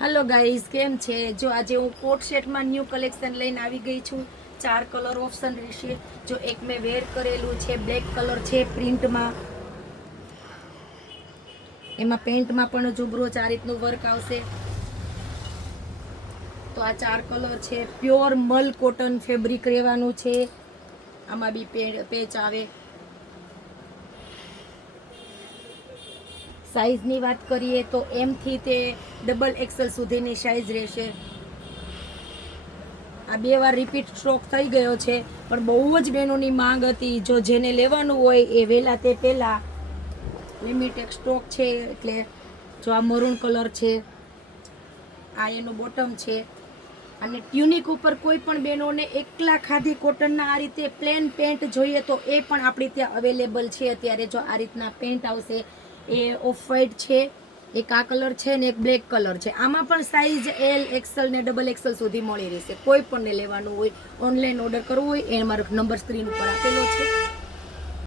hello guys केम छे जो आज हूँ कोट सेट में न्यू कलेक्शन लईने આવી ગઈ છું 4 કલર ઓપ્શન રહેશે जो एक में वेर करेलू છે બ્લેક કલર છે પ્રિન્ટ માં એમાં પેન્ટ માં પણ જુબરોચ આ રીતનું વર્ક આવશે તો આ 4 કલર છે પ્યોર મલ કોટન ફેબ્રિક રહેવાનું છે આમાં બી પેચ આવે साइज ની વાત કરીએ તો એમ થી તે ડબલ એક્સેલ સુધીની સાइज રહેશે આ બે વાર રિપીટ સ્ટોક થઈ ગયો છે પણ બહુ જ બહેનોની માંગ હતી જો જેને લેવાનું હોય એ વેલા તે પહેલા લિમિટેડ સ્ટોક છે એટલે જો આ મરૂન કલર છે આ એનો બોટમ છે અને ટ્યુનિક ઉપર કોઈ પણ બહેનોને એકલા ખાદી કોટનના આ રીતે પ્લેન પેન્ટ જોઈએ તો એ પણ આપણી ત્યાં અવેલેબલ છે અત્યારે જો આ રીતના પેન્ટ આવશે એ ઓફ વ્હાઈટ છે એક આ કલર છે ને એક બ્લેક કલર છે આમાં પણ સાઈઝ એલ એક્સેલ ને ડબલ એક્સેલ સુધી મળી રહેશે કોઈ પણને લેવાનું હોય ઓનલાઈન ઓર્ડર કરવું હોય એ મારો નંબર સ્ક્રીન ઉપર આપેલો છે